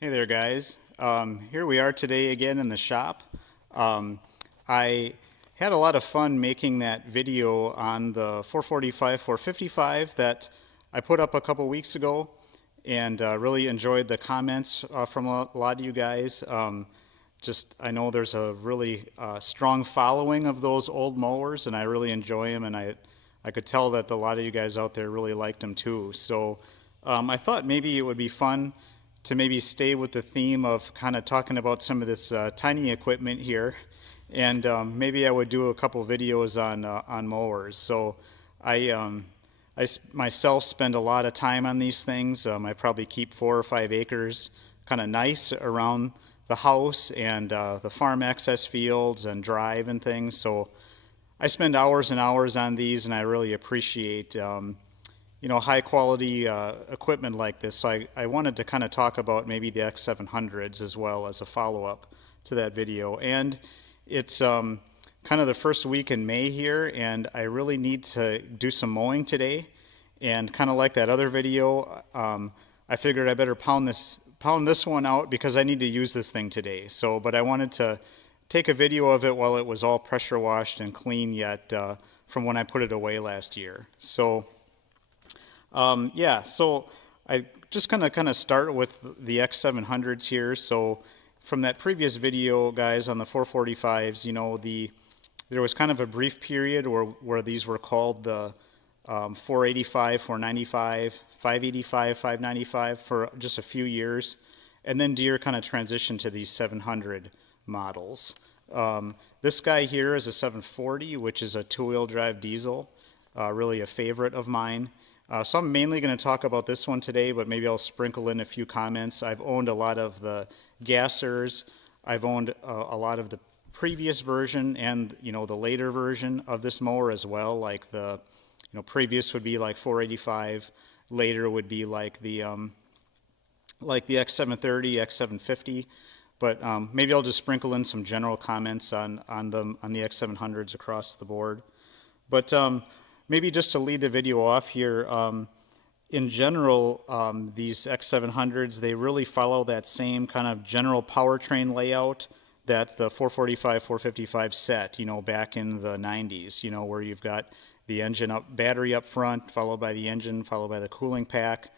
Hey there, guys. Here we are today again in the shop. I had a lot of fun making that video on the 445, 455 that I put up a couple weeks ago, and really enjoyed the comments from a lot of you guys. I know there's a really strong following of those old mowers, and I really enjoy them, and I could tell that a lot of you guys out there really liked them too. So I thought maybe it would be fun to maybe stay with the theme of kind of talking about some of this tiny equipment here, and maybe I would do a couple videos on mowers. So I myself spend a lot of time on these things. I probably keep 4 or 5 acres kind of nice around the house and the farm access fields and drive and things. So I spend hours and hours on these, and I really appreciate high quality equipment like this. So I wanted to kind of talk about maybe the X700s as well as a follow-up to that video. And it's kind of the first week in May here, and I really need to do some mowing today. And kind of like that other video, I figured I better pound this one out because I need to use this thing today. So, but I wanted to take a video of it while it was all pressure washed and clean yet from when I put it away last year. So so I just kind of start with the X700s here. So from that previous video, guys, on the 445s, there was kind of a brief period where these were called the 485, 495, 585, 595 for just a few years. And then Deere kind of transitioned to these 700 models. This guy here is a 740, which is a two-wheel drive diesel, really a favorite of mine. So I'm mainly going to talk about this one today, but maybe I'll sprinkle in a few comments. I've owned a lot of the gassers. I've owned a lot of the previous version and the later version of this mower as well. Like the previous would be like 485, later would be like the X730, X750. But maybe I'll just sprinkle in some general comments on the X700s across the board. But maybe just to lead the video off here, in general, these X700s, they really follow that same kind of general powertrain layout that the 445, 455 set, back in the 90s, where you've got the battery up front, followed by the engine, followed by the cooling pack,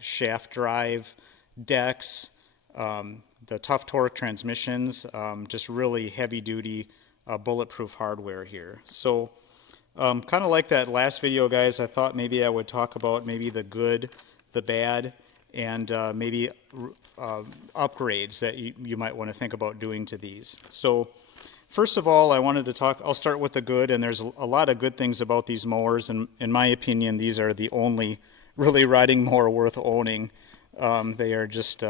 shaft drive, decks, the tough torque transmissions, just really heavy duty, bulletproof hardware here. So kind of like that last video, guys, I thought maybe I would talk about maybe the good, the bad, and maybe upgrades that you might want to think about doing to these. So first of all, I'll start with the good, and there's a lot of good things about these mowers, and in my opinion, these are the only really riding mower worth owning. They are just,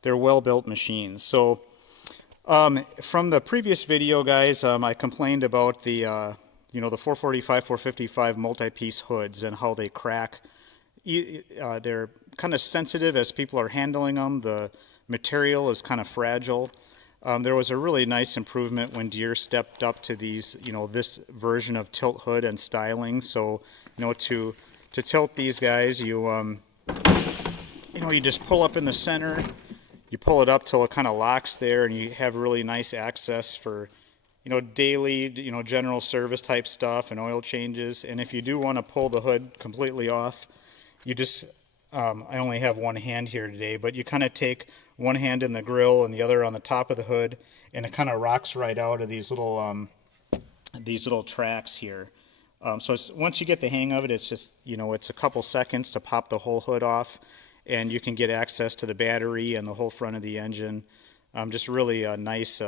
they're well-built machines. So from the previous video, guys, I complained about the 445, 455 multi-piece hoods and how they crack. They're kind of sensitive as people are handling them. The material is kind of fragile. There was a really nice improvement when Deere stepped up to these, this version of tilt hood and styling. So, to tilt these guys, you just pull up in the center, you pull it up till it kind of locks there, and you have really nice access for daily, general service type stuff and oil changes. And if you do want to pull the hood completely off, you just, I only have one hand here today, but you kind of take one hand in the grill and the other on the top of the hood, and it kind of rocks right out of these little tracks here. So once you get the hang of it, it's just, it's a couple seconds to pop the whole hood off, and you can get access to the battery and the whole front of the engine. Just really a nice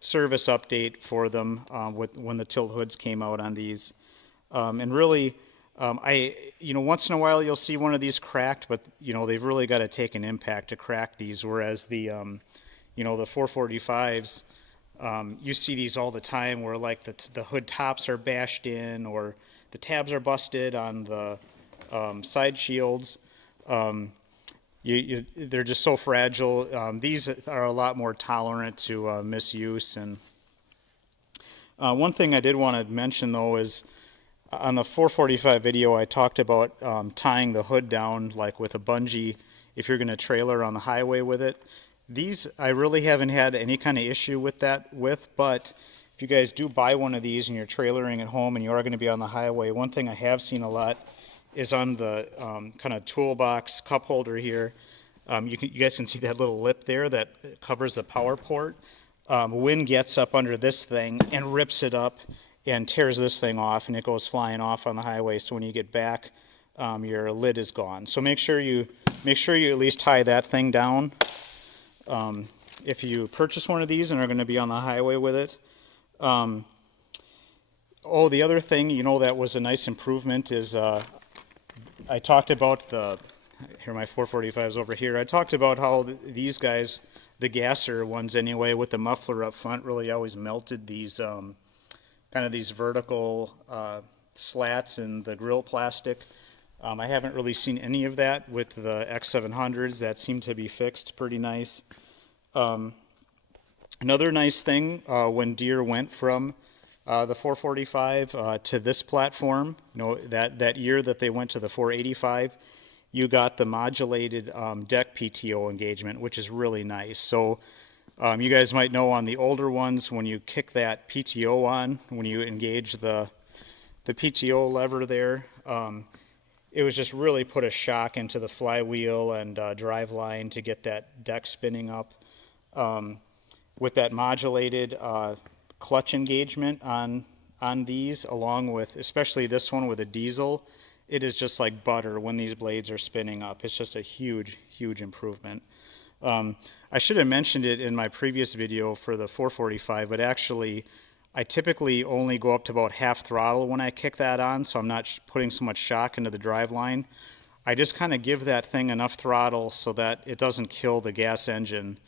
service update for them when the tilt hoods came out on these. And really, once in a while you'll see one of these cracked, but they've really got to take an impact to crack these. Whereas the 445s, you see these all the time where like the hood tops are bashed in or the tabs are busted on the side shields. They're just so fragile. These are a lot more tolerant to misuse. And one thing I did want to mention though is on the 445 video I talked about tying the hood down like with a bungee if you're going to trailer on the highway with it. These I really haven't had any kind of issue with that with, but if you guys do buy one of these and you're trailering at home and you are going to be on the highway, one thing I have seen a lot is on the kind of toolbox cup holder here. You guys can see that little lip there that covers the power port. Wind gets up under this thing and rips it up and tears this thing off, and it goes flying off on the highway. So when you get back, your lid is gone. So make sure you at least tie that thing down. If you purchase one of these and are going to be on the highway with it. The other thing, that was a nice improvement is I talked about here my 445s over here. I talked about how these guys, the gasser ones anyway, with the muffler up front, really always melted these kind of these vertical slats in the grill plastic. I haven't really seen any of that with the X700s. That seemed to be fixed pretty nice. Another nice thing, when Deere went from the 445 to this platform, that year that they went to the 485, you got the modulated deck PTO engagement, which is really nice. So you guys might know on the older ones, when you kick that PTO on, when you engage the PTO lever there, it was just really put a shock into the flywheel and drive line to get that deck spinning up. With that modulated clutch engagement on these, along with especially this one with a diesel, it is just like butter when these blades are spinning up. It's just a huge improvement. I should have mentioned it in my previous video for the 445, but actually I typically only go up to about half throttle when I kick that on, so I'm not putting so much shock into the drive line. I just kind of give that thing enough throttle so that it doesn't kill the gas engine.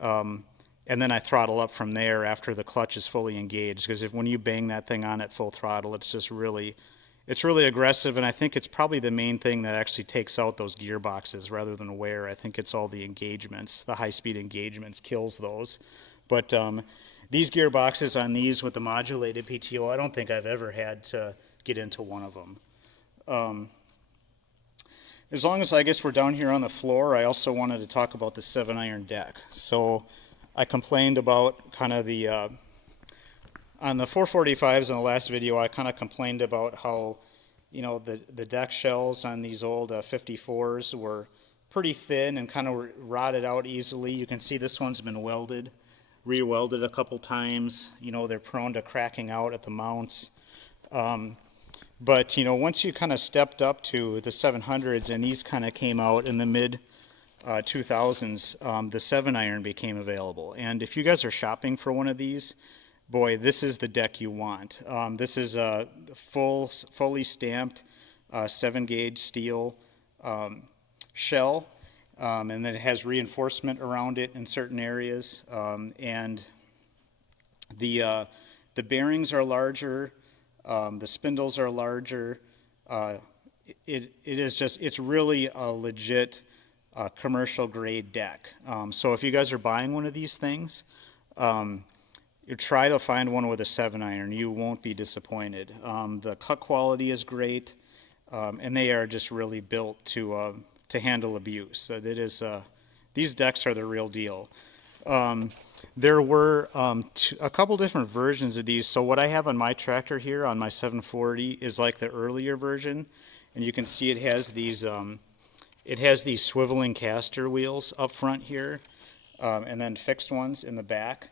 And then I throttle up from there after the clutch is fully engaged, because when you bang that thing on at full throttle, it's really aggressive, and I think it's probably the main thing that actually takes out those gearboxes rather than wear. I think it's all the engagements, the high-speed engagements kills those. But these gearboxes on these with the modulated PTO, I don't think I've ever had to get into one of them. As long as I guess we're down here on the floor, I also wanted to talk about the 7-iron deck. So I complained about kind of on the 445s in the last video, I kind of complained about how, the deck shells on these old 54s were pretty thin and kind of rotted out easily. You can see this one's been re-welded a couple times. They're prone to cracking out at the mounts. But once you kind of stepped up to the 700s and these kind of came out in the mid 2000s, the 7-iron became available. And if you guys are shopping for one of these, boy, this is the deck you want. This is a fully stamped 7-gauge steel shell, and then it has reinforcement around it in certain areas. And the bearings are larger, the spindles are larger. It's really a legit commercial grade deck. So if you guys are buying one of these things, you try to find one with a 7-iron. You won't be disappointed. The cut quality is great, and they are just really built to handle abuse. So these decks are the real deal. There were a couple different versions of these. So what I have on my tractor here on my 740 is like the earlier version, and you can see it has these swiveling caster wheels up front here, and then fixed ones in the back.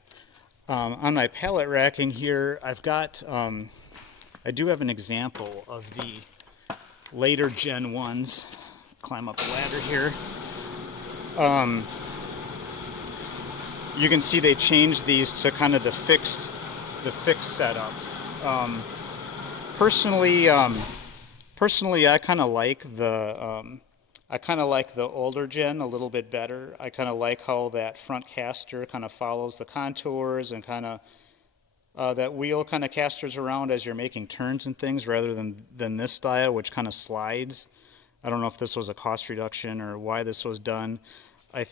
On my pallet racking here, I've got I do have an example of the later gen ones. Climb up the ladder here. You can see they changed these to kind of the fixed setup. Personally, I kind of like the older gen a little bit better. I kind of like how that front caster kind of follows the contours and kind of that wheel kind of casters around as you're making turns and things, rather than this style, which kind of slides. I don't know if this was a cost reduction or why this was done. I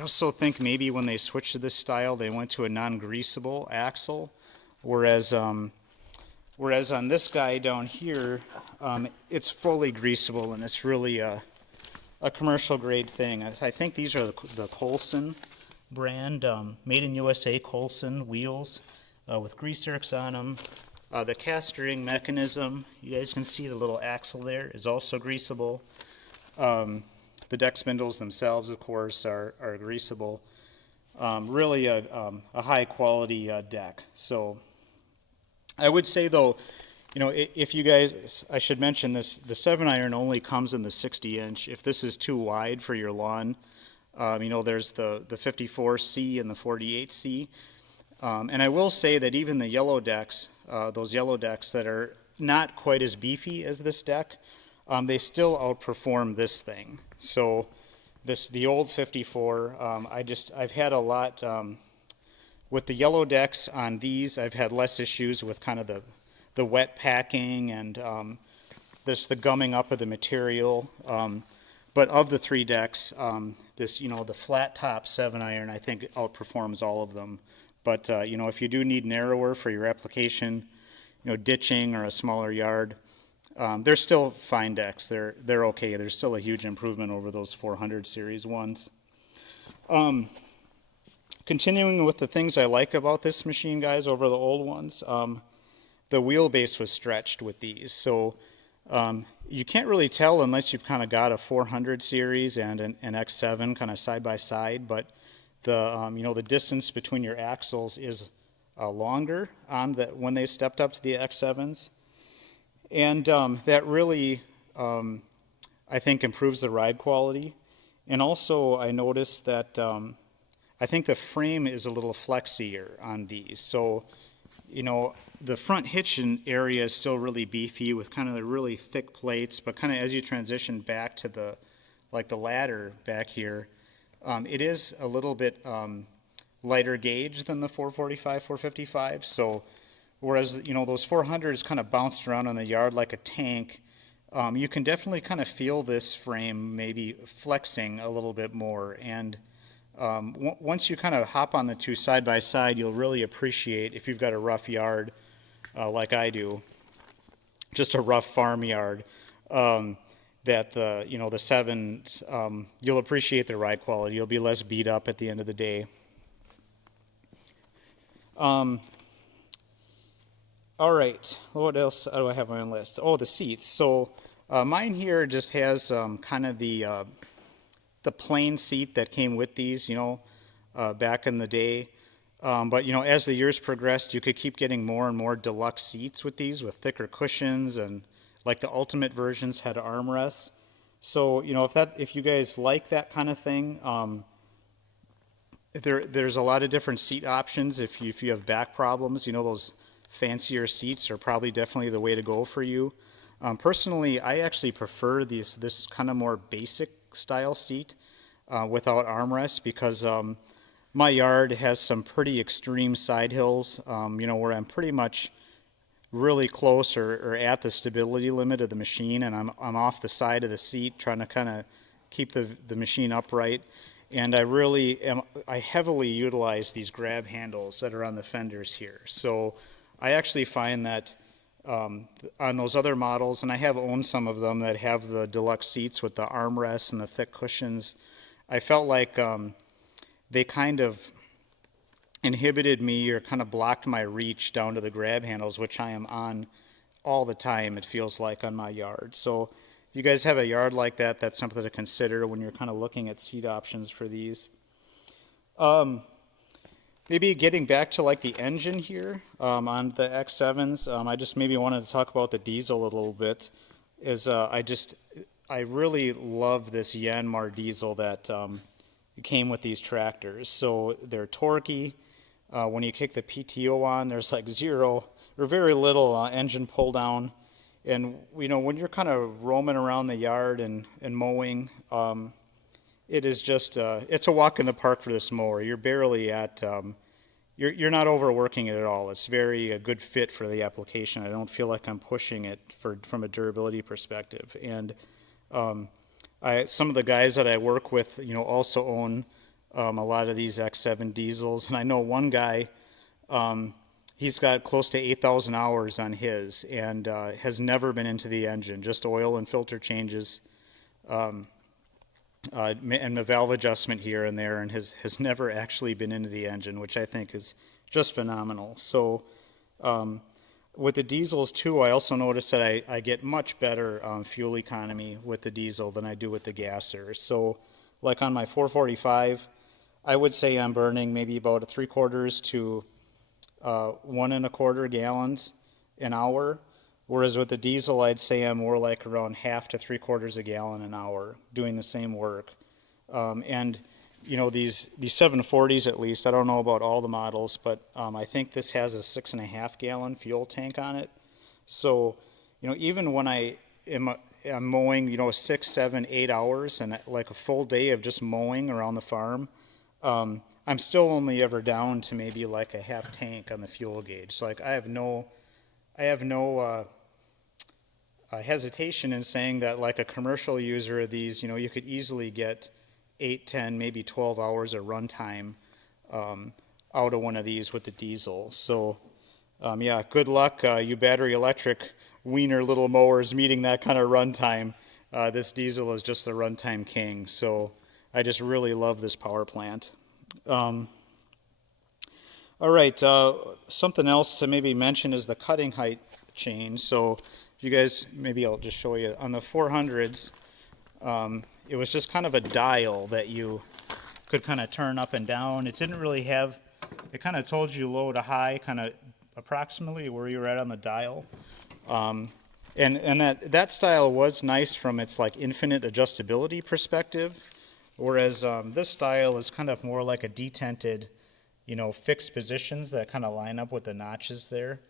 also think maybe when they switched to this style, they went to a non-greasable axle, whereas on this guy down here, it's fully greasable, and it's really a commercial grade thing. I think these are the Coulson brand, made in USA Coulson wheels with grease zerks on them. The cast ring mechanism, you guys can see the little axle there, is also greasable. The deck spindles themselves, of course, are greasable. Really a high quality deck. So I would say though, you know, if you guys, I should mention this, the 7-iron only comes in the 60-inch. If this is too wide for your lawn, you know, there's the 54C and the 48C. And I will say that even the yellow decks, those yellow decks that are not quite as beefy as this deck, they still outperform this thing. So the old 54, I've had a lot, with the yellow decks on these, I've had less issues with kind of the wet packing and the gumming up of the material. But of the 3 decks, you know, the flat top 7-iron, I think outperforms all of them. But, you know, if you do need narrower for your application, you know, ditching or a smaller yard, they're still fine decks. They're okay. There's still a huge improvement over those 400 series ones. Continuing with the things I like about this machine, guys, over the old ones, the wheelbase was stretched with these. So you can't really tell unless you've kind of got a 400 series and an X7 kind of side by side, but you know, the distance between your axles is longer on when they stepped up to the X7s. And that really, I think, improves the ride quality. And also, I noticed that I think the frame is a little flexier on these. So, you know, the front hitch area is still really beefy with kind of the really thick plates, but kind of as you transition back to the ladder back here, it is a little bit lighter gauge than the 445, 455. So whereas, you know, those 400s kind of bounced around in the yard like a tank, you can definitely kind of feel this frame maybe flexing a little bit more. And once you kind of hop on the 2 side by side, you'll really appreciate, if you've got a rough yard like I do, just a rough farm yard, that the 7s, you'll appreciate the ride quality. You'll be less beat up at the end of the day. All right, what else do I have on my list? Oh, the seats. So mine here just has kind of the plain seat that came with these, you know, back in the day. But, you know, as the years progressed, you could keep getting more and more deluxe seats with these, with thicker cushions, and like the ultimate versions had armrests. So, you know, if you guys like that kind of thing, there's a lot of different seat options. If you have back problems, you know, those fancier seats are probably definitely the way to go for you. Personally, I actually prefer this kind of more basic style seat without armrests, because my yard has some pretty extreme side hills, you know, where I'm pretty much really close or at the stability limit of the machine, and I'm off the side of the seat trying to kind of keep the machine upright. And I heavily utilize these grab handles that are on the fenders here. So I actually find that on those other models, and I have owned some of them that have the deluxe seats with the armrests and the thick cushions, I felt like they kind of inhibited me or kind of blocked my reach down to the grab handles, which I am on all the time, it feels like, on my yard. So if you guys have a yard like that, that's something to consider when you're kind of looking at seat options for these. Maybe getting back to like the engine here on the X7s, I just maybe wanted to talk about the diesel a little bit. I really love this Yanmar diesel that came with these tractors. So they're torquey. When you kick the PTO on, there's like zero or very little engine pull down. And, you know, when you're kind of roaming around the yard and mowing, it is just, it's a walk in the park for this mower. You're barely at, you're not overworking it at all. It's very a good fit for the application. I don't feel like I'm pushing it from a durability perspective. And some of the guys that I work with, you know, also own a lot of these X7 diesels. And I know one guy, he's got close to 8,000 hours on his and has never been into the engine, just oil and filter changes. and the valve adjustment here and there, and has never actually been into the engine, which I think is just phenomenal. So with the diesels too, I also noticed that I get much better fuel economy with the diesel than I do with the gasser. So like on my 445, I would say I'm burning maybe about 3/4 to 1 1/4 gallons an hour, whereas with the diesel, I'd say I'm more like around 1/2 to 3/4 a gallon an hour doing the same work. And you know, these 740s, at least, I don't know about all the models, but I think this has a 6.5 gallon fuel tank on it. So, you know, even when I'm mowing, you know, 6, 7, 8 hours and like a full day of just mowing around the farm, I'm still only ever down to maybe like a half tank on the fuel gauge. So like I have no hesitation in saying that like a commercial user of these, you know, you could easily get 8, 10, maybe 12 hours of runtime out of one of these with the diesel. So yeah, good luck, you battery electric wiener little mowers meeting that kind of runtime. This diesel is just the runtime king. So I just really love this power plant. All right, something else to maybe mention is the cutting height change. So you guys, maybe I'll just show you on the 400s. It was just kind of a dial that you could kind of turn up and down. It didn't really have, it kind of told you low to high, kind of approximately where you were at on the dial. And that style was nice from its like infinite adjustability perspective, whereas this style is kind of more like a detented, you know, fixed positions that kind of line up with the notches there.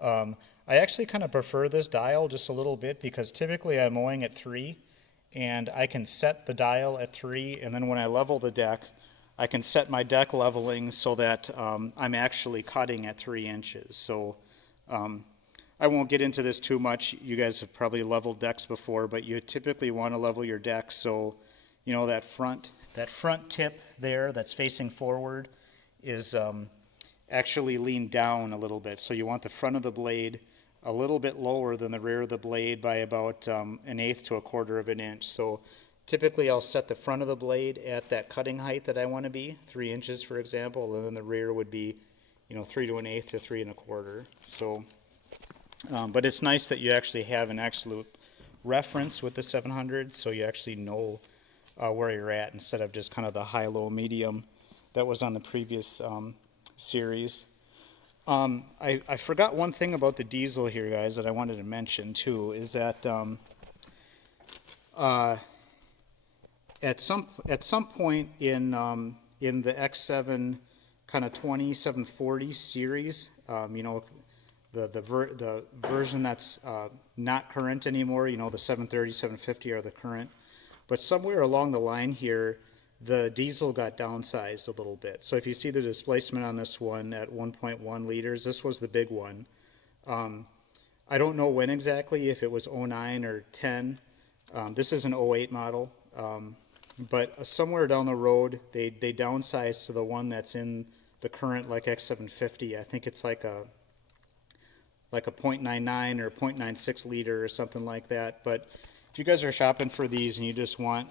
I actually kind of prefer this dial just a little bit because typically I'm mowing at 3 and I can set the dial at 3, and then when I level the deck, I can set my deck leveling so that I'm actually cutting at 3 inches. So I won't get into this too much. You guys have probably leveled decks before, but you typically want to level your deck so, you know, that front tip there that's facing forward is actually leaned down a little bit. So you want the front of the blade a little bit lower than the rear of the blade by about 1/8 to 1/4 of an inch. So typically I'll set the front of the blade at that cutting height that I want to be, 3 inches for example, and then the rear would be, you know, 3 to 1/8 to 3 1/4. So, but it's nice that you actually have an absolute reference with the 700, so you actually know where you're at instead of just kind of the high, low, medium that was on the previous series. I forgot one thing about the diesel here, guys, that I wanted to mention too, is that at some point in the X7 kind of 740 series, you know, the version that's not current anymore, you know, the 730, 750 are the current, but somewhere along the line here, the diesel got downsized a little bit. So if you see the displacement on this one at 1.1 liters, this was the big one. I don't know when exactly, if it was 09 or 10. This is an 08 model. But somewhere down the road, they downsized to the one that's in the current like X750. I think it's like a 0.99 or 0.96 liter or something like that. But if you guys are shopping for these and you just want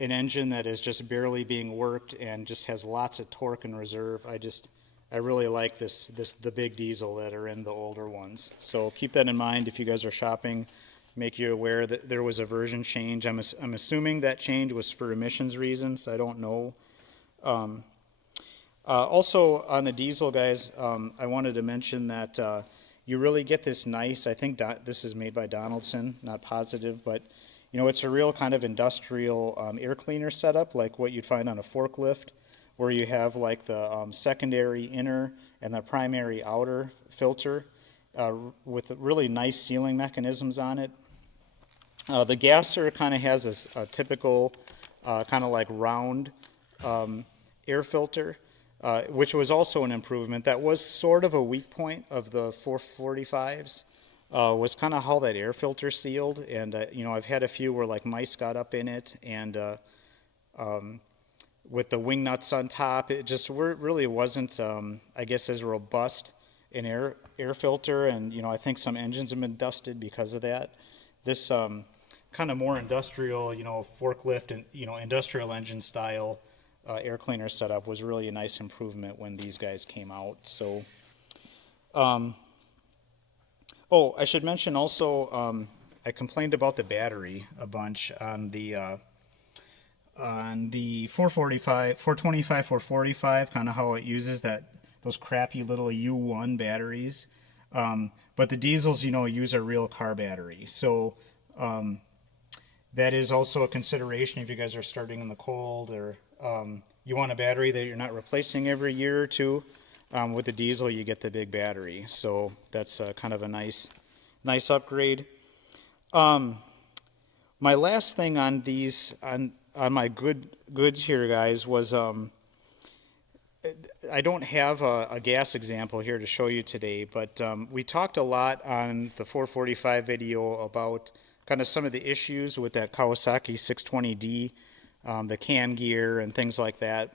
an engine that is just barely being worked and just has lots of torque and reserve, I really like the big diesel that are in the older ones. So keep that in mind if you guys are shopping. Make you aware that there was a version change. I'm assuming that change was for emissions reasons. I don't know. Also on the diesel, guys, I wanted to mention that you really get this nice, I think this is made by Donaldson, not positive, but you know, it's a real kind of industrial air cleaner setup like what you'd find on a forklift, where you have like the secondary inner and the primary outer filter with really nice sealing mechanisms on it. The gasser kind of has a typical kind of like round air filter, which was also an improvement. That was sort of a weak point of the 445s. Was kind of how that air filter sealed, and you know, I've had a few where like mice got up in it, and with the wing nuts on top, it just really wasn't, I guess, as robust an air filter, and you know, I think some engines have been dusted because of that. kind of more industrial, forklift and, industrial engine style air cleaner setup was really a nice improvement when these guys came out. So, oh, I should mention also, I complained about the battery a bunch on the 445, 425, 445, kind of how it uses those crappy little U1 batteries. But the diesels, use a real car battery. So that is also a consideration if you guys are starting in the cold, or you want a battery that you're not replacing every year or two. With the diesel, you get the big battery. So that's kind of a nice upgrade. My last thing on these, on my goods here, guys, was I don't have a gas example here to show you today, but we talked a lot on the 445 video about kind of some of the issues with that Kawasaki 620D, the cam gear and things like that.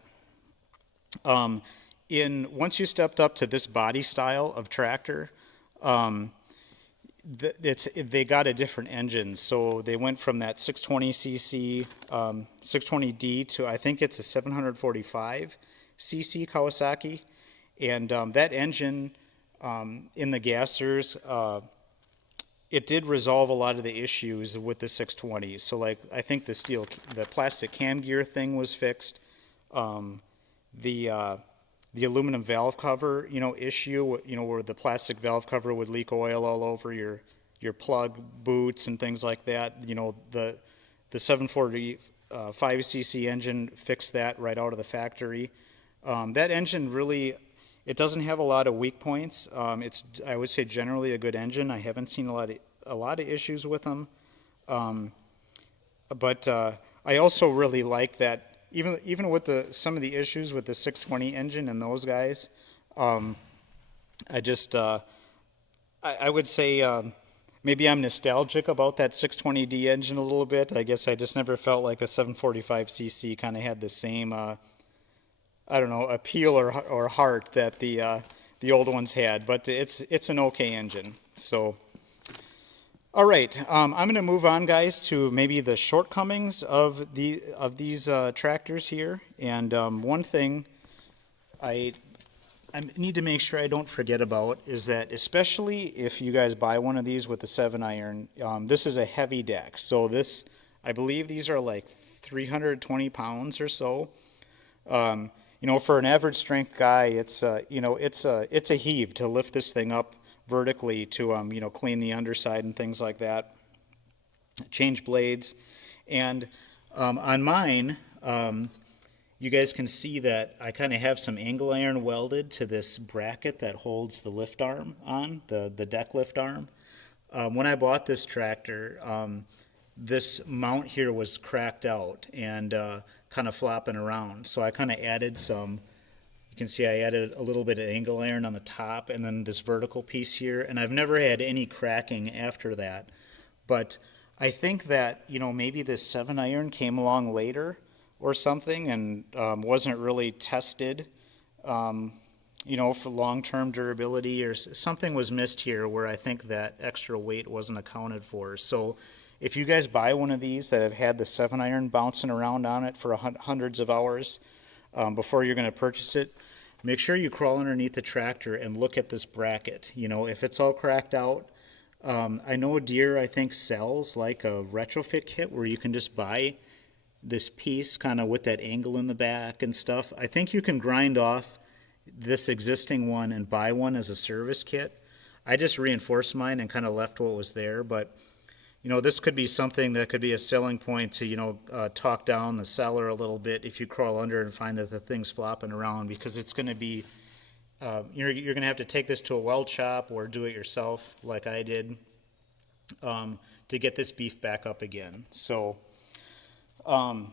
Once you stepped up to this body style of tractor, they got a different engine. So they went from that 620cc 620D to, I think it's a 745 cc Kawasaki, and that engine in the gassers, it did resolve a lot of the issues with the 620. So like, I think the plastic cam gear thing was fixed. The aluminum valve cover, issue, where the plastic valve cover would leak oil all over your plug boots and things like that. The 740 5cc engine fixed that right out of the factory. That engine really, it doesn't have a lot of weak points. It's, I would say, generally a good engine. I haven't seen a lot of issues with them. But I also really like that. Even with some of the issues with the 620 engine and those guys, I would say maybe I'm nostalgic about that 620D engine a little bit. I guess I just never felt like the 745cc kind of had the same, appeal or heart that the old ones had. But it's an okay engine. So. All right, I'm going to move on, guys, to maybe the shortcomings of these tractors here. And one thing I need to make sure I don't forget about is that, especially if you guys buy one of these with the 7-iron, this is a heavy deck. So this, I believe these are like 320 pounds or so. For an average strength guy, it's a heave to lift this thing up vertically to clean the underside and things like that, change blades. And on mine, you guys can see that I kind of have some angle iron welded to this bracket that holds the lift arm on, the deck lift arm. When I bought this tractor, this mount here was cracked out and kind of flopping around, so I kind of added some. You can see I added a little bit of angle iron on the top and then this vertical piece here, and I've never had any cracking after that. But I think that, maybe this 7-iron came along later or something and wasn't really tested, for long-term durability, or something was missed here where I think that extra weight wasn't accounted for. So if you guys buy one of these that have had the 7-iron bouncing around on it for hundreds of hours, before you're going to purchase it, make sure you crawl underneath the tractor and look at this bracket. If it's all cracked out, I know Deere, I think, sells like a retrofit kit where you can just buy this piece kind of with that angle in the back and stuff. I think you can grind off this existing one and buy one as a service kit. I just reinforced mine and kind of left what was there, but this could be something that could be a selling point to, talk down the seller a little bit if you crawl under and find that the thing's flopping around, because it's going to be, you're going to have to take this to a weld shop or do it yourself like I did to get this beef back up again. So I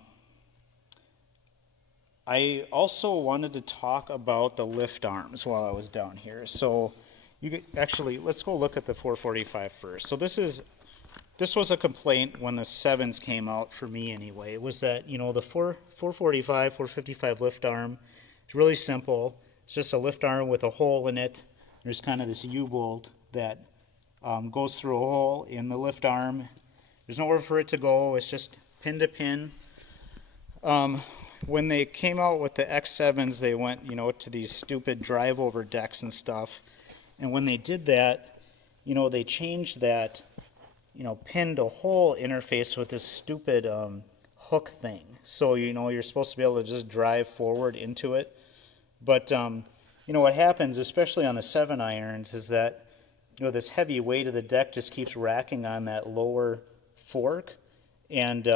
also wanted to talk about the lift arms while I was down here. So let's go look at the 445 first. So this was a complaint when the 7s came out for me anyway. It was that, the 445, 455 lift arm is really simple. It's just a lift arm with a hole in it. There's kind of this U-bolt that goes through a hole in the lift arm. There's nowhere for it to go. It's just pin to pin. When they came out with the X7s, they went, to these stupid drive-over decks and stuff. And when they did that, they changed that, pin to hole interface with this stupid hook thing. So, you're supposed to be able to just drive forward into it. But, what happens, especially on the 7-irons, is that, this heavy weight of the deck just keeps racking on that lower fork and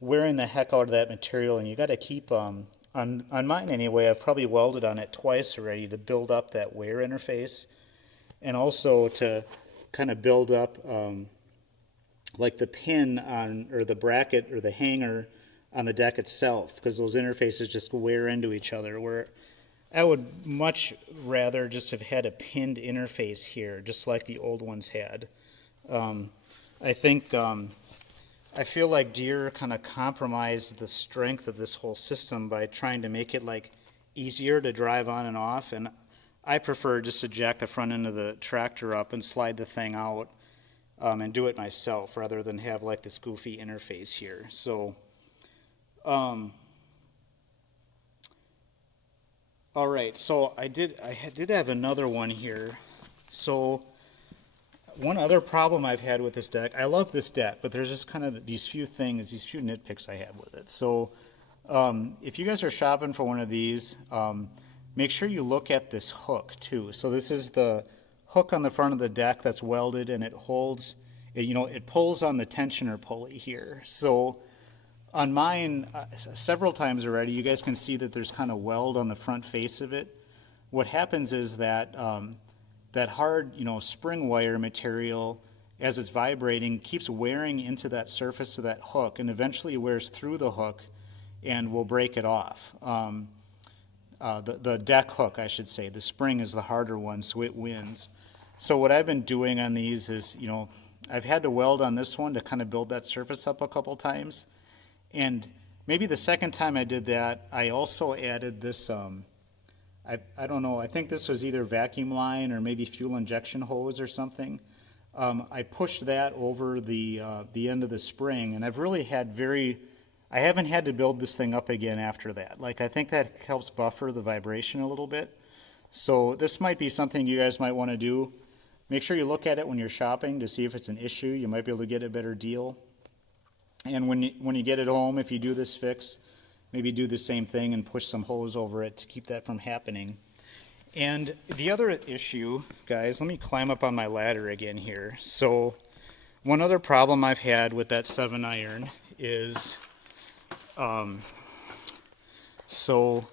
wearing the heck out of that material. And you got to keep, on mine anyway, I've probably welded on it twice already to build up that wear interface. And also to kind of build up like the pin on, or the bracket or the hanger on the deck itself, because those interfaces just wear into each other, where I would much rather just have had a pinned interface here, just like the old ones had. I think, I feel like Deere kind of compromised the strength of this whole system by trying to make it like easier to drive on and off, and I prefer just to jack the front end of the tractor up and slide the thing out and do it myself rather than have like this goofy interface here. So, all right, so I did have another one here. So one other problem I've had with this deck, I love this deck, but there's just kind of these few nitpicks I have with it. So if you guys are shopping for one of these, make sure you look at this hook too. So this is the hook on the front of the deck that's welded, and it holds, it pulls on the tensioner pulley here. So on mine, several times already, you guys can see that there's kind of weld on the front face of it. What happens is that that hard, spring wire material, as it's vibrating, keeps wearing into that surface of that hook, and eventually wears through the hook and will break it off. The deck hook, I should say. The spring is the harder one, so it wins. So what I've been doing on these is, I've had to weld on this one to kind of build that surface up a couple times. And maybe the second time I did that, I also added this, I don't know, I think this was either vacuum line or maybe fuel injection hose or something. I pushed that over the end of the spring, and I've really had I haven't had to build this thing up again after that. Like, I think that helps buffer the vibration a little bit. So this might be something you guys might want to do. Make sure you look at it when you're shopping to see if it's an issue. You might be able to get a better deal. And when you get it home, if you do this fix, maybe do the same thing and push some hose over it to keep that from happening. And the other issue, guys, let me climb up on my ladder again here. So one other problem I've had with that 7-iron is, so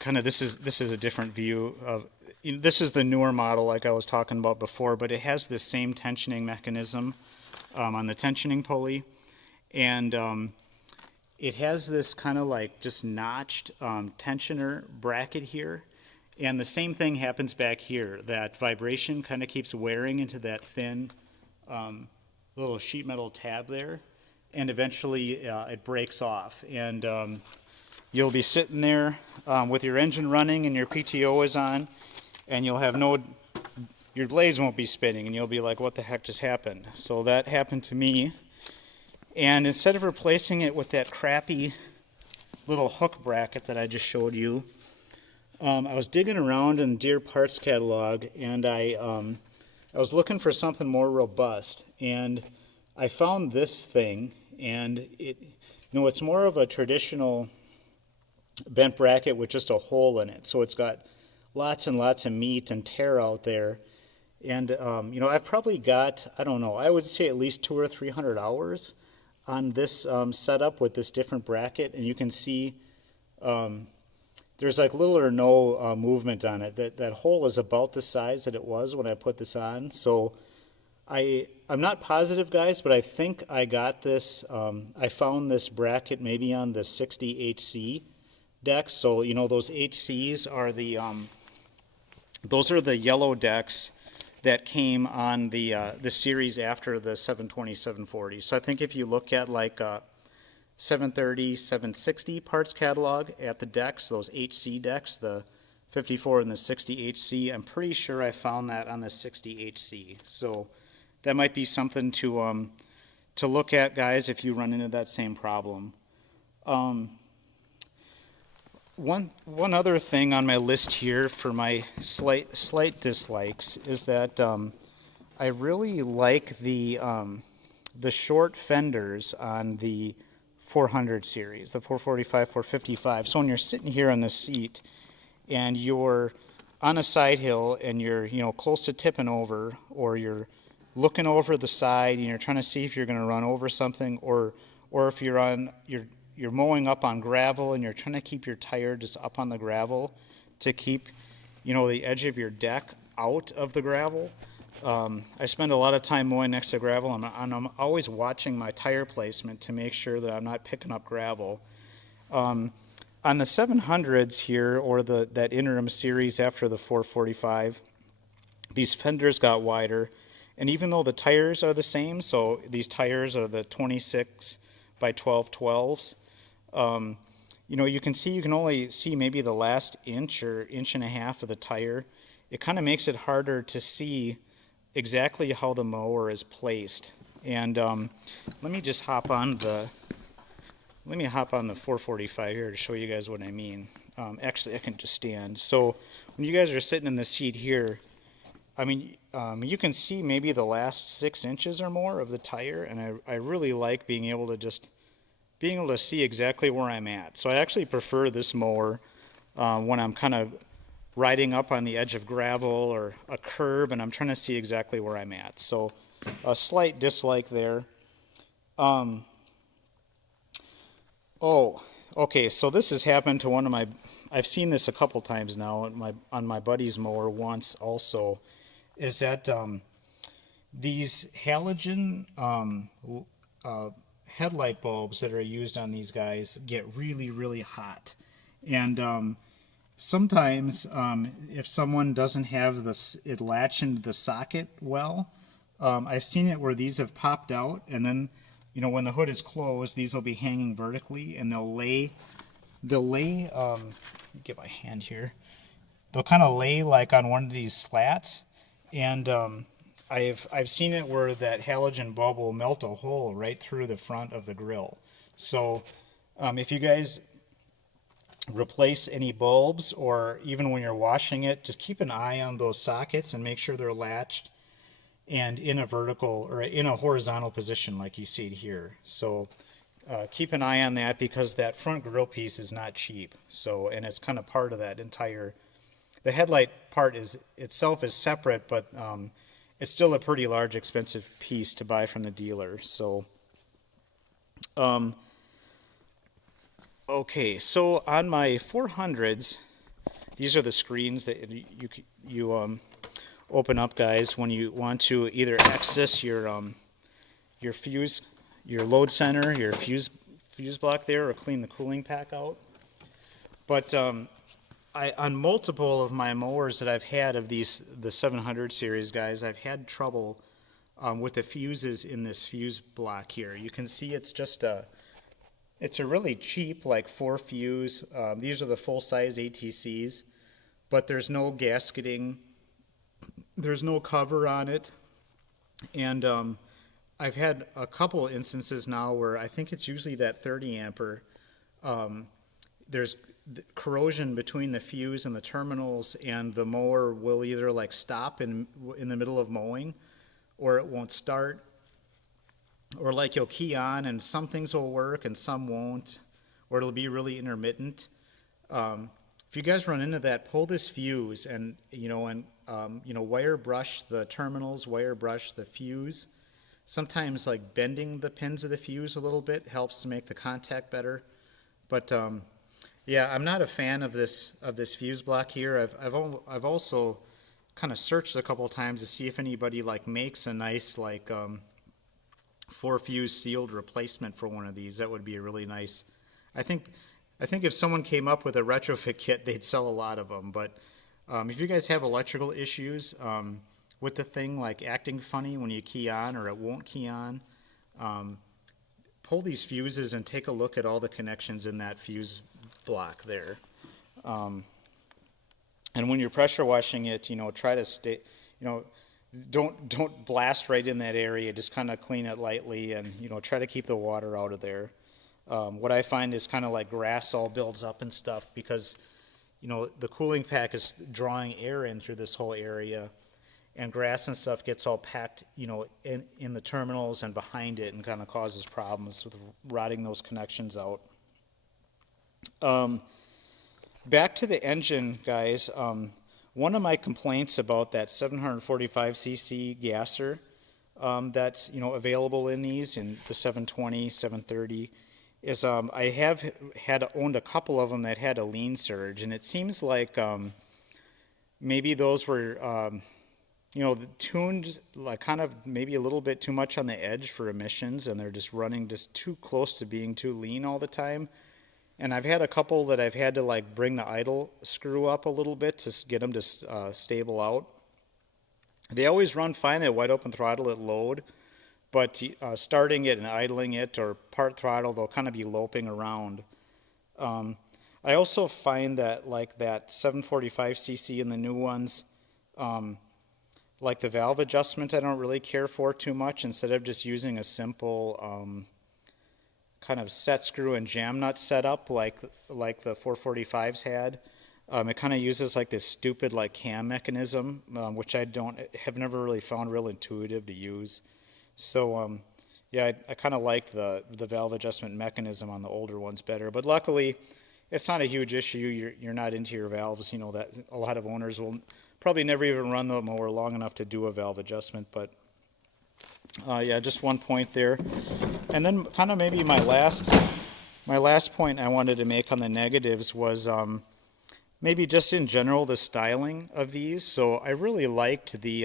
kind of this is a different view of, this is the newer model like I was talking about before, but it has this same tensioning mechanism on the tensioning pulley, and it has this kind of like just notched tensioner bracket here, and the same thing happens back here. That vibration kind of keeps wearing into that thin little sheet metal tab there, and eventually it breaks off, and you'll be sitting there with your engine running and your PTO is on, and you'll have your blades won't be spinning, and you'll be like, what the heck just happened? So that happened to me. And instead of replacing it with that crappy little hook bracket that I just showed you, I was digging around in Deere parts catalog, and I was looking for something more robust, and I found this thing, and it's more of a traditional bent bracket with just a hole in it. So it's got lots and lots of meat and tear out there. And, I've probably got, I don't know, I would say at least 200 or 300 hours on this setup with this different bracket. And you can see there's like little or no movement on it. That hole is about the size that it was when I put this on. So I'm not positive, guys, but I think I got this, I found this bracket maybe on the 60 HC decks. So, those HCs are those are the yellow decks that came on the series after the 720, 740. So I think if you look at like 730, 760 parts catalog at the decks, those HC decks, the 54 and the 60 HC, I'm pretty sure I found that on the 60 HC. So that might be something to to look at, guys, if you run into that same problem. One other thing on my list here for my slight dislikes is that I really like the short fenders on the 400 series, the 445, 455. So when you're sitting here on the seat and you're on a side hill and you're close to tipping over, or you're looking over the side and you're trying to see if you're going to run over something, or if you're mowing up on gravel and you're trying to keep your tire just up on the gravel to keep the edge of your deck out of the gravel. I spend a lot of time mowing next to gravel, and I'm always watching my tire placement to make sure that I'm not picking up gravel. On the 700s here, or that interim series after the 445, these fenders got wider, and even though the tires are the same, so these tires are the 26 by 12 12s, you can only see maybe the last inch or inch and a half of the tire. It kind of makes it harder to see exactly how the mower is placed. And let me hop on the 445 here to show you guys what I mean. Actually, I can just stand. So when you guys are sitting in the seat here, I mean, you can see maybe the last 6 inches or more of the tire, and I really like being able to see exactly where I'm at. So I actually prefer this mower when I'm kind of riding up on the edge of gravel or a curb and I'm trying to see exactly where I'm at. So a slight dislike there. Okay, so this has happened to I've seen this a couple times now on my buddy's mower once also, is that these halogen headlight bulbs that are used on these guys get really, really hot. And sometimes if someone doesn't have it latch into the socket well, I've seen it where these have popped out, and then when the hood is closed, these will be hanging vertically, and they'll lay get my hand here, they'll kind of lay like on one of these slats, and I've seen it where that halogen bulb will melt a hole right through the front of the grill. So if you guys replace any bulbs, or even when you're washing it, just keep an eye on those sockets and make sure they're latched and in a vertical or in a horizontal position like you see it here. So keep an eye on that, because that front grill piece is not cheap. So, and it's kind of part of that entire, the headlight part itself is separate, but it's still a pretty large expensive piece to buy from the dealer. So okay, so on my 400s, these are the screens that you open up, guys, when you want to either access your fuse, your load center, your fuse block there, or clean the cooling pack out. But on multiple of my mowers that I've had of the 700 series, guys, I've had trouble with the fuses in this fuse block here. You can see it's a really cheap, like 4 fuse. These are the full-size ATCs, but there's no gasketing, there's no cover on it, and I've had a couple instances now where I think it's usually that 30 ampere. There's corrosion between the fuse and the terminals, and the mower will either like stop in the middle of mowing, or it won't start, or like you'll key on and some things will work and some won't, or it'll be really intermittent. If you guys run into that, pull this fuse and wire brush the terminals, wire brush the fuse. Sometimes like bending the pins of the fuse a little bit helps to make the contact better. But yeah, I'm not a fan of this fuse block here. I've also kind of searched a couple times to see if anybody like makes a nice like 4 fuse sealed replacement for one of these. That would be a really nice. I think if someone came up with a retrofit kit, they'd sell a lot of them. But if you guys have electrical issues with the thing like acting funny when you key on or it won't key on, pull these fuses and take a look at all the connections in that fuse block there. And when you're pressure washing it, try to stay, don't blast right in that area. Just kind of clean it lightly, and try to keep the water out of there. What I find is kind of like grass all builds up and stuff because the cooling pack is drawing air in through this whole area, and grass and stuff gets all packed in the terminals and behind it, and kind of causes problems with rotting those connections out. Back to the engine, guys. One of my complaints about that 745cc gasser that's available in these, in the 720, 730, is I have owned a couple of them that had a lean surge, and it seems like maybe those were tuned like kind of maybe a little bit too much on the edge for emissions, and they're just running just too close to being too lean all the time. And I've had a couple that I've had to like bring the idle screw up a little bit to get them to stable out. They always run fine at wide open throttle at load, but starting it and idling it or part throttle, they'll kind of be loping around. I also find that like that 745cc in the new ones, like the valve adjustment, I don't really care for too much. Instead of just using a simple kind of set screw and jam nut setup like the 445s had. It kind of uses like this stupid like cam mechanism, which I have never really found real intuitive to use. So yeah, I kind of like the valve adjustment mechanism on the older ones better. But luckily, it's not a huge issue. You're not into your valves. That a lot of owners will probably never even run the mower long enough to do a valve adjustment. But yeah, just one point there. And then kind of maybe my last point I wanted to make on the negatives was maybe just in general the styling of these. So I really liked the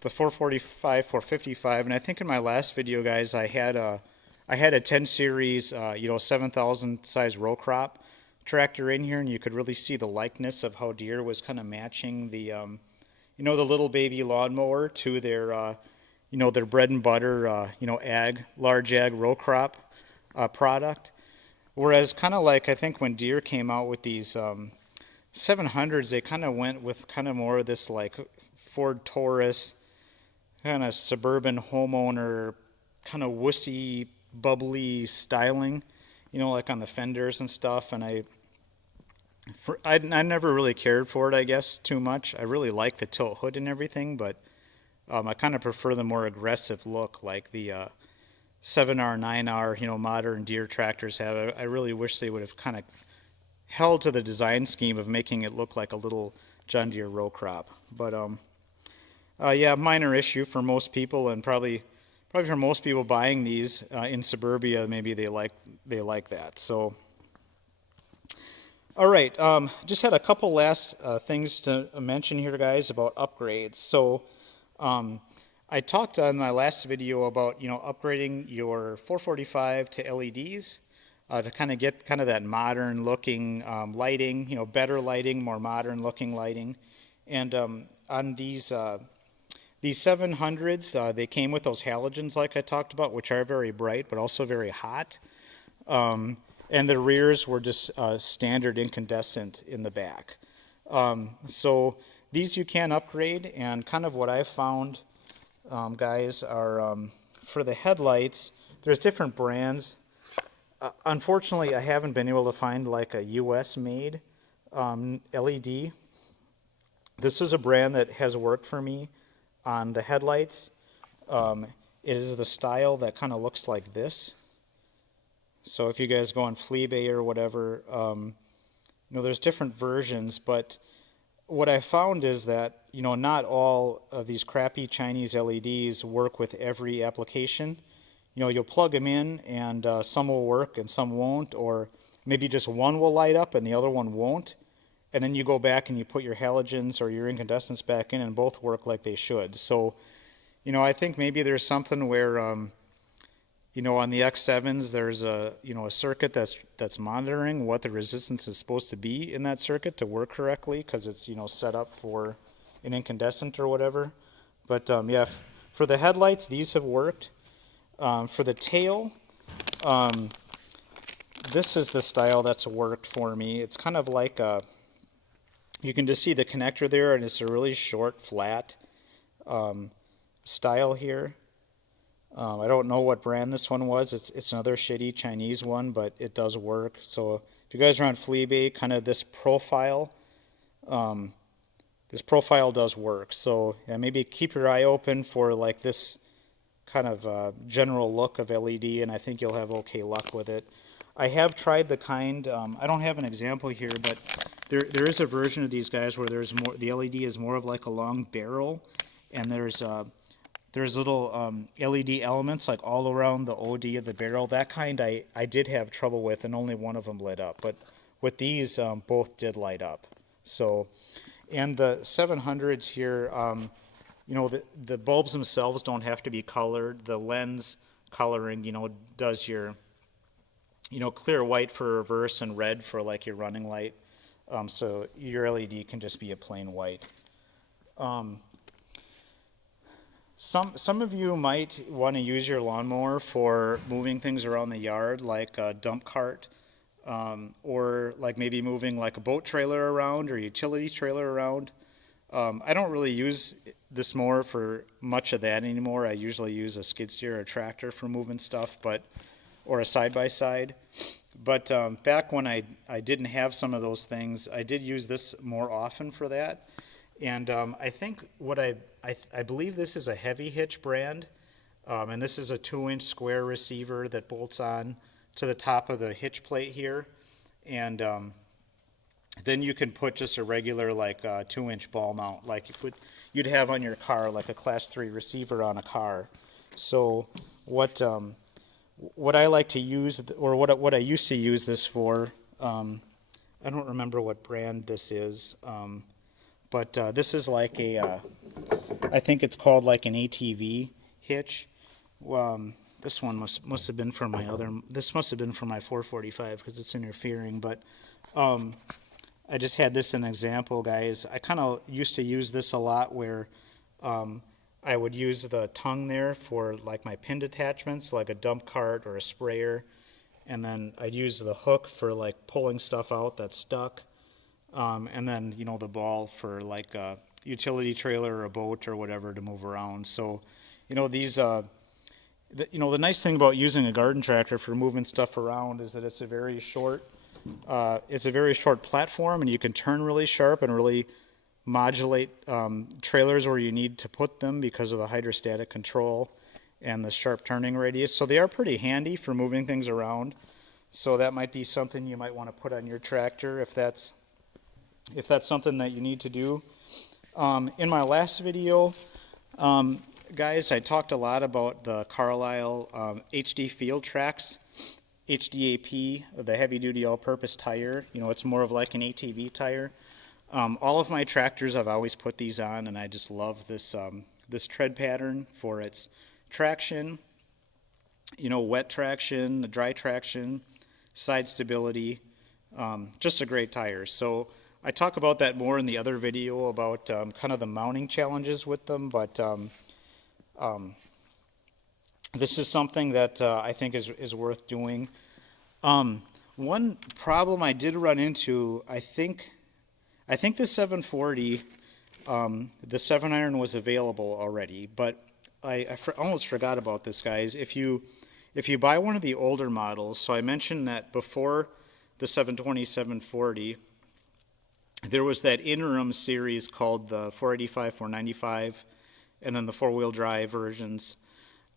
445, 455, and I think in my last video, guys, I had a 10 series 7,000 size row crop tractor in here, and you could really see the likeness of how Deere was kind of matching the the little baby lawnmower to their their bread and butter, large ag row crop product. Whereas kind of like I think when Deere came out with these 700s, they kind of went with kind of more of this like Ford Taurus, kind of suburban homeowner, kind of wussy, bubbly styling, like on the fenders and stuff. And I never really cared for it, I guess, too much. I really like the tilt hood and everything, but I kind of prefer the more aggressive look like the 7R, 9R, modern Deere tractors have. I really wish they would have kind of held to the design scheme of making it look like a little John Deere row crop. But yeah, minor issue for most people, and probably for most people buying these in suburbia, maybe they like that. So, all right, just had a couple last things to mention here, guys, about upgrades. So. I talked on my last video about upgrading your 445 to LEDs to kind of get kind of that modern looking lighting, better lighting, more modern looking lighting. And on these 700s, they came with those halogens like I talked about, which are very bright but also very hot. And the rears were just standard incandescent in the back. So these you can upgrade, and kind of what I've found, guys, are for the headlights, there's different brands. Unfortunately, I haven't been able to find like a US-made LED. This is a brand that has worked for me on the headlights. It is the style that kind of looks like this. So if you guys go on Fleabay or whatever, there's different versions, but what I found is that, not all of these crappy Chinese LEDs work with every application. You'll plug them in and some will work and some won't, or maybe just one will light up and the other one won't. And then you go back and you put your halogens or your incandescents back in and both work like they should. So, I think maybe there's something where, on the X7s, there's a circuit that's monitoring what the resistance is supposed to be in that circuit to work correctly, because it's set up for an incandescent or whatever. But yeah, for the headlights, these have worked. For the tail, this is the style that's worked for me. It's kind of like you can just see the connector there, and it's a really short, flat style here. I don't know what brand this one was. It's another shitty Chinese one, but it does work. So if you guys are on Fleabay, kind of this profile does work. So yeah, maybe keep your eye open for like this kind of general look of LED, and I think you'll have okay luck with it. I have tried the kind, I don't have an example here, but there is a version of these guys where there's more, the LED is more of like a long barrel, and there's little LED elements like all around the OD of the barrel. That kind I did have trouble with, and only one of them lit up. But with these, both did light up. So, and the 700s here, you know, the bulbs themselves don't have to be colored. The lens coloring, you know, does your, you know, clear white for reverse and red for like your running light. So your LED can just be a plain white. Some of you might want to use your lawnmower for moving things around the yard, like a dump cart, or like maybe moving like a boat trailer around or utility trailer around. I don't really use this mower for much of that anymore. I usually use a skid steer or a tractor for moving stuff, or a side-by-side. But back when I didn't have some of those things, I did use this more often for that. And I think what I believe this is a heavy hitch brand, and this is a 2-inch square receiver that bolts on to the top of the hitch plate here, and then you can put just a regular like 2-inch ball mount, like you'd have on your car, like a Class 3 receiver on a car. So what I like to use, or what I used to use this for, I don't remember what brand this is. But this is like I think it's called like an ATV hitch. This one must have been for this must have been for my 445 because it's interfering. But I just had this as an example, guys. I kind of used to use this a lot where I would use the tongue there for like my pinned attachments, like a dump cart or a sprayer. And then I'd use the hook for like pulling stuff out that's stuck. And then, you know, the ball for like a utility trailer or a boat or whatever to move around. So, you know, these, you know, the nice thing about using a garden tractor for moving stuff around is that it's a very short platform, and you can turn really sharp and really modulate trailers where you need to put them because of the hydrostatic control and the sharp turning radius. So they are pretty handy for moving things around. So that might be something you might want to put on your tractor if that's something that you need to do. In my last video, guys, I talked a lot about the Carlisle HD Field Tracks, HDAP, the heavy-duty all-purpose tire. You know, it's more of like an ATV tire. All of my tractors, I've always put these on, and I just love this this tread pattern for its traction, you know, wet traction, dry traction, side stability, just a great tire. So I talk about that more in the other video about kind of the mounting challenges with them, but this is something that I think is worth doing. One problem I did run into, I think the 740, the 7-iron was available already, but I almost forgot about this, guys. If you buy one of the older models, so I mentioned that before the 720, 740, there was that interim series called the 485, 495, and then the four-wheel drive versions.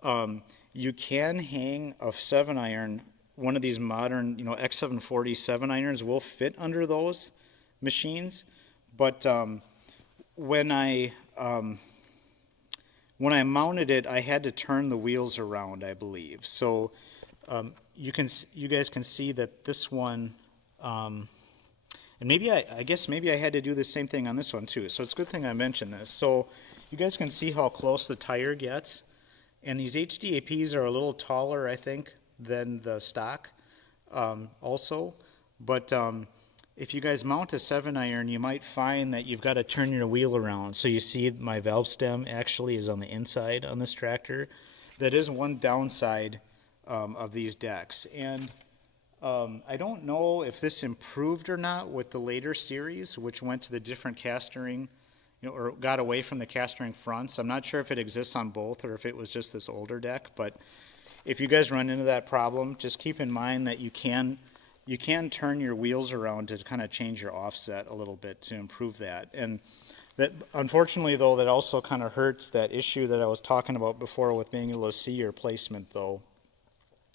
You can hang a 7-iron. One of these modern, you know, X740 7-irons will fit under those machines, but when I mounted it, I had to turn the wheels around, I believe. So you guys can see that this one. And maybe I guess maybe I had to do the same thing on this one too. So it's a good thing I mentioned this. So you guys can see how close the tire gets. And these HDAPs are a little taller, I think, than the stock also. But if you guys mount a 7-iron, you might find that you've got to turn your wheel around. So you see my valve stem actually is on the inside on this tractor. That is one downside of these decks. And I don't know if this improved or not with the later series, which went to the different castering or got away from the cast ring fronts. I'm not sure if it exists on both or if it was just this older deck, but if you guys run into that problem, just keep in mind that you can turn your wheels around to kind of change your offset a little bit to improve that. And that, unfortunately, though, that also kind of hurts that issue that I was talking about before with being able to see your placement, though,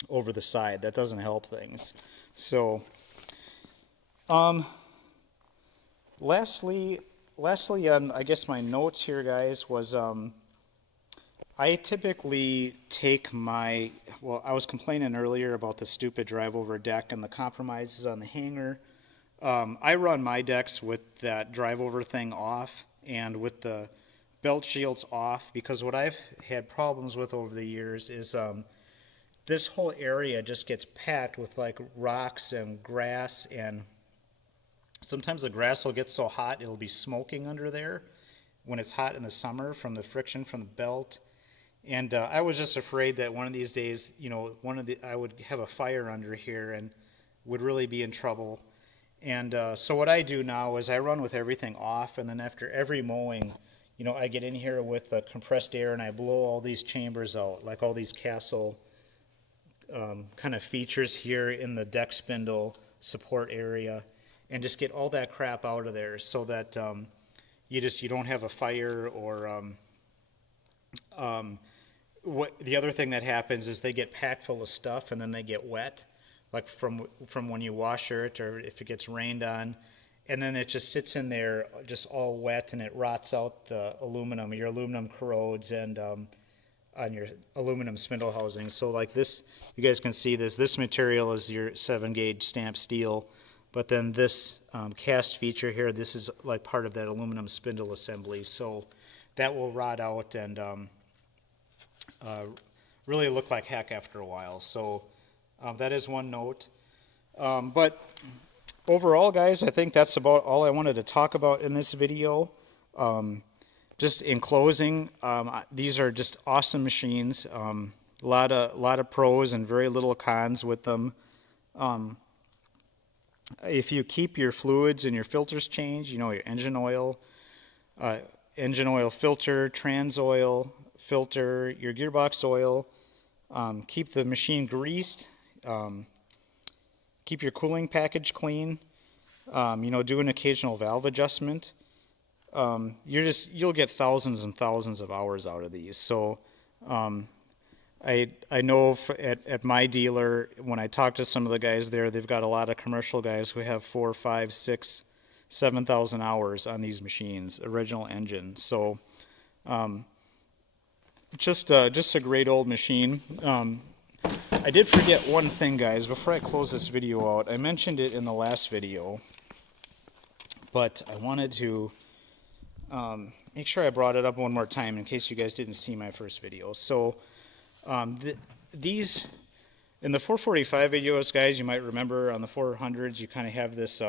over the side. That doesn't help things. So, lastly on, I guess, my notes here, guys, was I typically take I was complaining earlier about the stupid drive-over deck and the compromises on the hanger. I run my decks with that drive-over thing off and with the belt shields off, because what I've had problems with over the years is this whole area just gets packed with like rocks and grass, and sometimes the grass will get so hot it'll be smoking under there when it's hot in the summer from the friction from the belt. And I was just afraid that one of these days, I would have a fire under here and would really be in trouble. And so what I do now is I run with everything off, and then after every mowing, I get in here with the compressed air and I blow all these chambers out, like all these Castle kind of features here in the deck spindle support area, and just get all that crap out of there so that you don't have a fire. Or the other thing that happens is they get packed full of stuff and then they get wet, like from when you wash it or if it gets rained on, and then it just sits in there just all wet and it rots out the aluminum. Your aluminum corrodes and on your aluminum spindle housing. So like this, you guys can see this material is your 7-gauge stamped steel, but then this cast feature here, this is like part of that aluminum spindle assembly. So that will rot out and really look like heck after a while. So that is one note. But overall, guys, I think that's about all I wanted to talk about in this video. Just in closing, these are just awesome machines. A lot of pros and very little cons with them. If you keep your fluids and your filters changed, your engine oil filter, trans oil filter, your gearbox oil, keep the machine greased, keep your cooling package clean, do an occasional valve adjustment. You'll get thousands and thousands of hours out of these. So I know at my dealer, when I talk to some of the guys there, they've got a lot of commercial guys who have 4, 5, 6, 7,000 hours on these machines, original engine. So just a great old machine. I did forget one thing, guys, before I close this video out. I mentioned it in the last video, but I wanted to make sure I brought it up one more time in case you guys didn't see my first video. So these, in the 445 videos, guys, you might remember on the 400s, you kind of have this,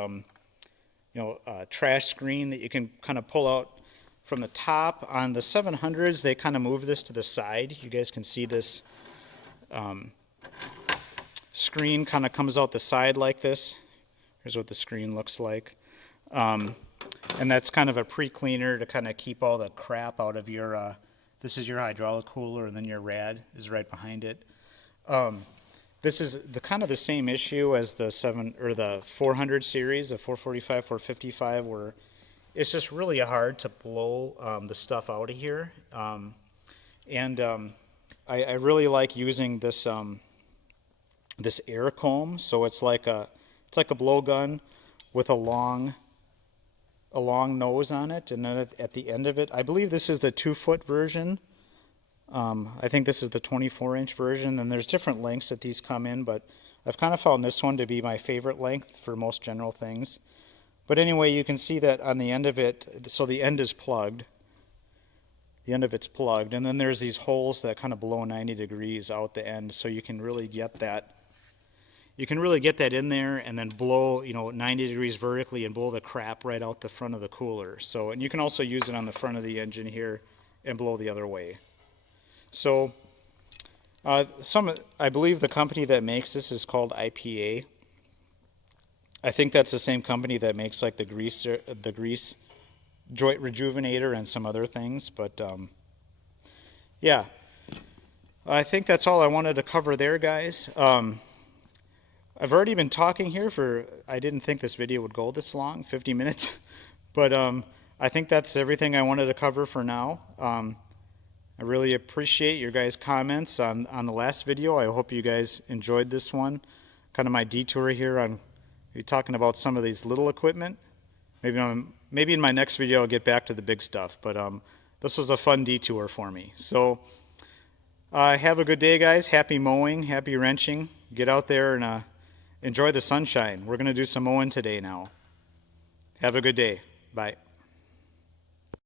trash screen that you can kind of pull out from the top. On the 700s, they kind of move this to the side. You guys can see this screen kind of comes out the side like this. Here's what the screen looks like. And that's kind of a pre-cleaner to kind of keep all the crap out of your, this is your hydraulic cooler, and then your rad is right behind it. This is kind of the same issue as the 400 series, the 445, 455, where it's just really hard to blow the stuff out of here. I really like using this this air comb. So it's like a blowgun with a long nose on it, and then at the end of it, I believe this is the 2-foot version. I think this is the 24-inch version, and there's different lengths that these come in, but I've kind of found this one to be my favorite length for most general things. But anyway, you can see that on the end of it, so the end is plugged. The end of it's plugged, and then there's these holes that kind of blow 90 degrees out the end, so you can really get that. You can really get that in there and then blow, 90 degrees vertically and blow the crap right out the front of the cooler. So, and you can also use it on the front of the engine here and blow the other way. So, I believe the company that makes this is called IPA. I think that's the same company that makes like the grease joint rejuvenator and some other things. But yeah, I think that's all I wanted to cover there, guys. I've already been talking here for, I didn't think this video would go this long, 50 minutes. But I think that's everything I wanted to cover for now. I really appreciate your guys' comments on the last video. I hope you guys enjoyed this one. Kind of my detour here on talking about some of these little equipment. Maybe in my next video I'll get back to the big stuff. But this was a fun detour for me. So have a good day, guys. Happy mowing, happy wrenching. Get out there and enjoy the sunshine. We're going to do some mowing today now. Have a good day. Bye.